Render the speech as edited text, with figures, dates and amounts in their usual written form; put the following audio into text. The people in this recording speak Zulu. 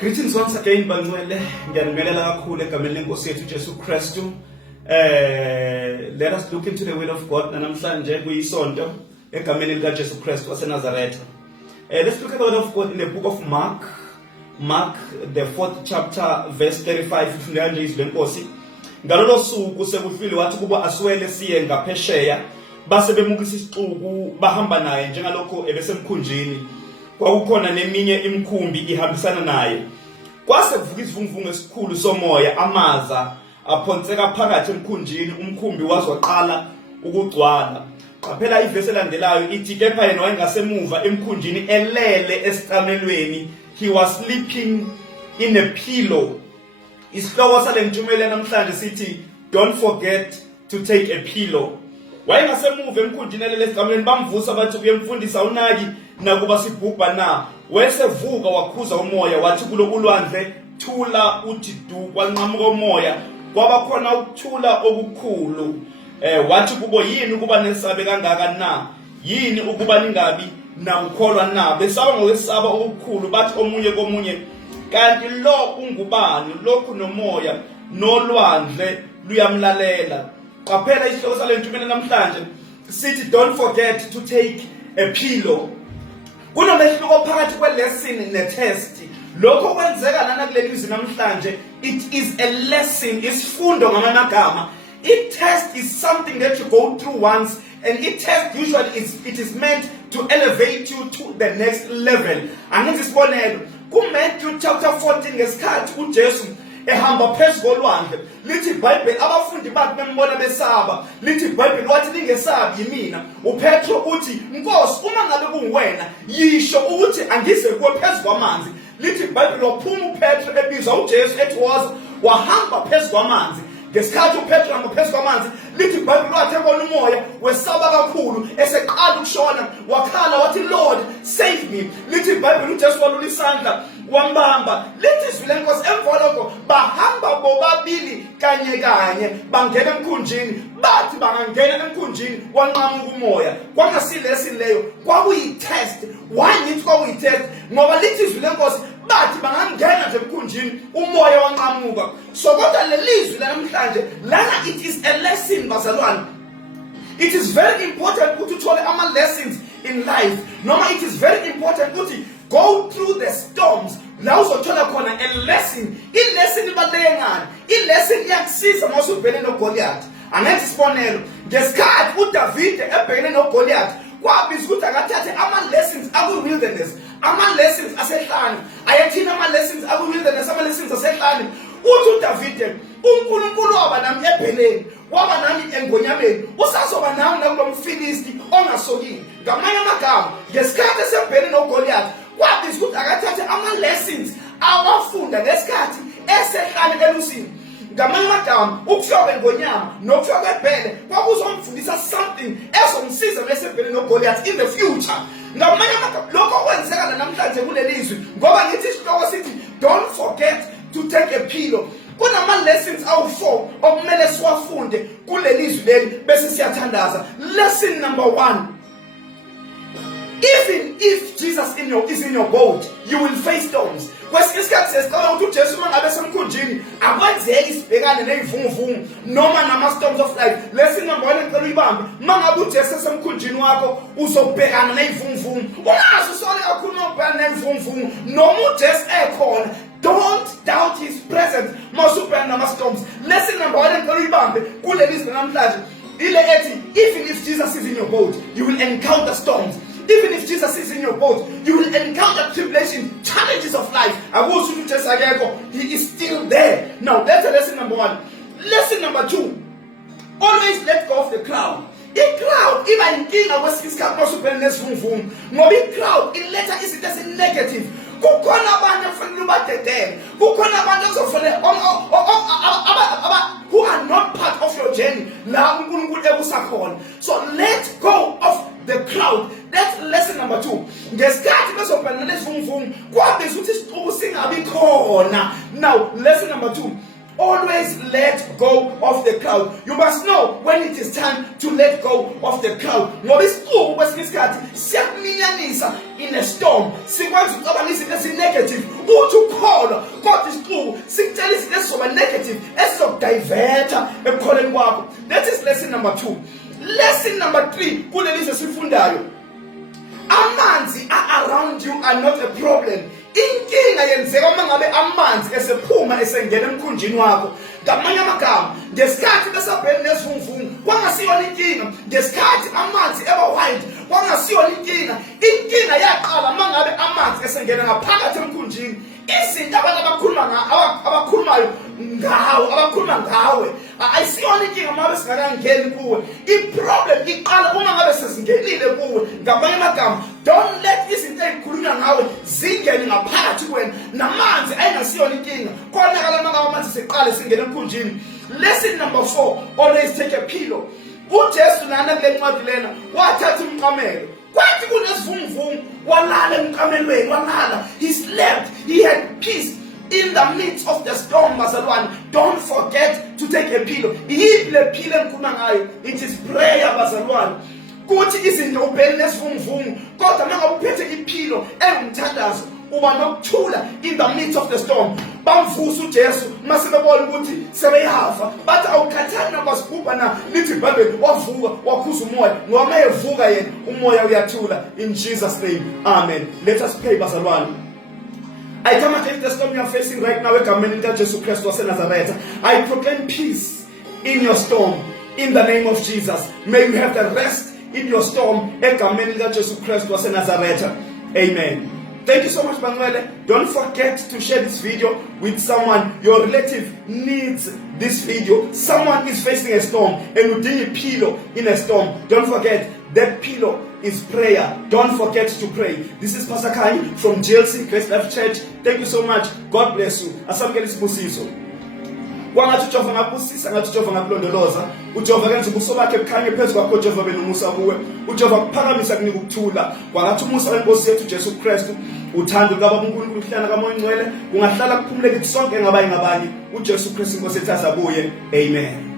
Greetings once again, Bangwele. Ngiyanibingelela kakhulu egameni lenkosi yethu Jesu Kristu. Let us look into the word of God namhlanje kuyisonto egameni lika Jesu Kristu waseNazaretha. Let's look at the word of God in the book of Mark. Mark, the 4th chapter, verse 35. Ifunda kanje izwi lenkosi. Ngalolo suku sekufile wathi kuba aswele siye ngaphesheya base bemukisa isixuku bahamba naye njengalokho ebesemkhunjini. Kwakukhona neminye imikhumbi ihambisana naye. Kwase kuvuka isivunguvungu esikhulu somoya amaza aphonseka phakathi emkhunjini umkhumbi wazwaqala ukugcwala. Qaphela ivesi elandelayo ithi kepha yena wayengasemuva emkhunjini elele esicamelweni. He was sleeping in a pillow. Isihloko sale ntshumayelo namhlanje sithi don't forget to take a pillow. Wayengasemuva emkhunjini elele esicamelweni bamvusa bathi kuyemfundisa unaki nakuba sibhubha na. Wesevuka wakhuza umoya wathi kulo ulwandle thula uthi du kwanqamuka umoya kwaba khona ukuthula okukhulu. Wathi kubo yini ukuba nesabe kangaka na? Yini ukuba ningabi na ukholwa na? Besaba ngokwesaba okukhulu bathi omunye komunye kanti lo ungubani lokhu nomoya nolwandle luyamlalela. Qaphela isihloko sale ntshumayelo namhlanje sithi don't forget to take a pillow. Kunomehluko phakathi kwe-lesson ne-test. Lokho kwenzeka lana kuleli izwi namhlanje, it is a lesson, isifundo ngamagama. I-test is something that you go through once, and i-test usually is meant to elevate you to the next level. Angenza isibonelo, ku-Matthew chapter 14 ngesikhathi uJesu ehamba phezu kolwandle, lithi iBhayibheli abafundi bakhe bembona besaba, lithi iBhayibheli wathi ningesabi yimina. uPetro uthi Nkosi uma ngabe kunguwena yisho ukuthi angize kuwe phezu kwamanzi. Lithi iBhayibheli waphuma uPetro ebiza uJesu ethi wahamba phezu kwamanzi. Ngesikhathi uPetro hamba phezu kwamanzi, lithi iBhayibheli wathi ebona umoya wesaba kakhulu eseqala ukushona wakhala wathi Lord save me. Lithi iBhayibheli uJesu walula isandla wambamba. Lithi izwi lenkosi emva lokho bahamba bobabili kanye kanye bangena emkhunjini. Bathi bangangena emkhunjini wanqamuka umoya. Kwangasilesi leyo kwakuyi-test. Why ngithi kwakuyi-test? Ngoba lithi izwi lenkosi bathi bangangena nje emkhunjini umoya wanqamuka. So kodwa lelizwi namhlanje lana it is a lesson bazalwane. It is very important ukuthi uthole ama lessons in life. Noma it is very important ukuthi go through the storms. La uzothola khona a lesson. I-lesson ibaluleke ngani? I-lesson iyakusiza uma usubhekene noGoliath. Angenza isibonelo, ngesikhathi uDavide ebhekene noGoliath kwabiza ukuthi akathathe ama-lessons aku-wilderness, ama-lessons asehlane. Ayathina ama-lessons aku-wilderness, ama-lessons asehlane. Uthi uDavide uNkulunkulu waba nami ebheleni, waba nami engonyameni, usazoba nami nakulo mfilisti ongasokile. Ngamanye amagama, ngesikhathi esebhekene noGoliath kwabiza ukuthi akathathe ama-lessons awafunda ngesikhathi esehlane elusini. Ngamanye amagama, ukufika ngonyama nokufika kwebhele kwakuzomfundisa something ezomsiza mesebhekene noGoliath in the future. Ngamanye amagama, lokho kwenzeka namhlanje kuleli izwi ngoba ngithi isihloko sithi don't forget to take a pillow. Kunama lessons awu-4 okumele siwafunde kuleli izwi leli bese siyathandaza. Lesson number 1. Even if Jesus is in your boat, you will face storms. Kwesinye isikhathi sesicabanga ukuthi uJesu uma ngabe semkhunjini akwenzeki sibhekane nezivunguvungu noma nama-storms of life. Lesson number 1 engicela uyibambe, uma ngabe uJesu esemkhunjini wakho uzobhekana nezivunguvungu. Ungazi usole kakhulu uma ubhekana nezivunguvungu noma uJesu ekhona. Don't doubt his presence masubhekana nama-storms. Lesson number 1 engicela uyibambe kuleli izwi namhlanje ile ethi even if Jesus is in your boat, you will encounter storms. Even if Jesus is in your boat, you will encounter tribulation, challenges of life. He is still there. Now, that's a lesson number 1. Lesson number 2. Always let go of the crowd. The crowd, even in our crowd, in letter is it as a negative. Who are not part of your journey. So let go of the crowd. That's lesson number 2. Now, lesson number 2. always let go of the crowd. You must know when it is time to let go of the crowd. Ngoba isiqubu kwesinye isikhathi siyakuminyanisa in a storm. Sikwazi ukucabanga izinto ezi-negative uthi ukholwa, kodwa isiqubu sikutshela izinto ezizoba negative ezizokudiverta ekukholeni kwakho. That is lesson number 2. Lesson number 3 kuleli sesifundayo. Amanzi around you are not a problem. Inkinga yenzeka uma ngabe amanzi esephuma esengena emkhunjini wakho. Ngamanye amagama, ngesikhathi besabhekene nesivunguvungu kwangasiyona inkinga, ngesikhathi amanzi eba wide kwangasiyona inkinga. Inkinga yaqala uma ngabe amanzi esengena ngaphakathi emkhunjini. Izinto abantu abakhulumayo ngawe ayisiyona inkinga uma besingakangeni kuwe. I-problem iqala uma ngabe sezingenile kuwe. Ngamanye amagama, don't let izinto ezikhulunywa ngawe zingene ngaphakathi kwena. Namanzi ayingasiyona inkinga, konakala uma ngabe amanzi seqale singene emkhunjini. Lesson number 4, always take a pillow. uJesu nana kule ncwadi lena wathatha umqamelo, kwathi kunesivunguvungu walala emqamelweni, walala. He slept, he had peace in the midst of the storm. Bazalwane, don't forget to take a pillow. Yiphi le pillow engikhuluma ngayo? It is prayer, bazalwane. Kuthi izinto ubhekene nesivunguvungu, kodwa mangabe uphethe iphilo engumthandazo uba nokuthula in the midst of the storm. Bamvusa uJesu masebebona ukuthi sebeyafa, bathi awukhathali nakwasibhubha na, lithi iBhayibheli wavuka wakhuza umoya. Ngoba mayevuka yena umoya uyathula. In Jesus' name, amen. Let us pray, bazalwane. I come against the storm you are facing right now egameni likaJesu Kristu waseNazaretha. I proclaim peace in your storm in the name of Jesus. May you have the rest in your storm egameni likaJesu Kristu waseNazaretha. Amen. Thank you so much, Manuele. Don't forget to share this video with someone. Your relative needs this video. Someone is facing a storm and you need a pillow in a storm. Don't forget, that pillow is prayer. Don't forget to pray. This is Pastor Khanye from GLC Grace Life Church. Thank you so much. God bless you. Asamukele isibusiso. Kwangathi uJehova ngabusisa, ngathi uJehova ngakulondoloza. uJehova kenza ubuso bakhe bukhanye phezu kwakho. uJehova benumusa kuwe. uJehova kuphakamisa kunika ukuthula. Kwangathi umusa wenkosi yethu Jesu Kristu, uthando likaBaba uNkulunkulu, ukuhlala kaMoya Ngcwele kungahlala kuphumule kithi sonke ngabanye uJesu Kristu inkosi ethu azabuye. Amen.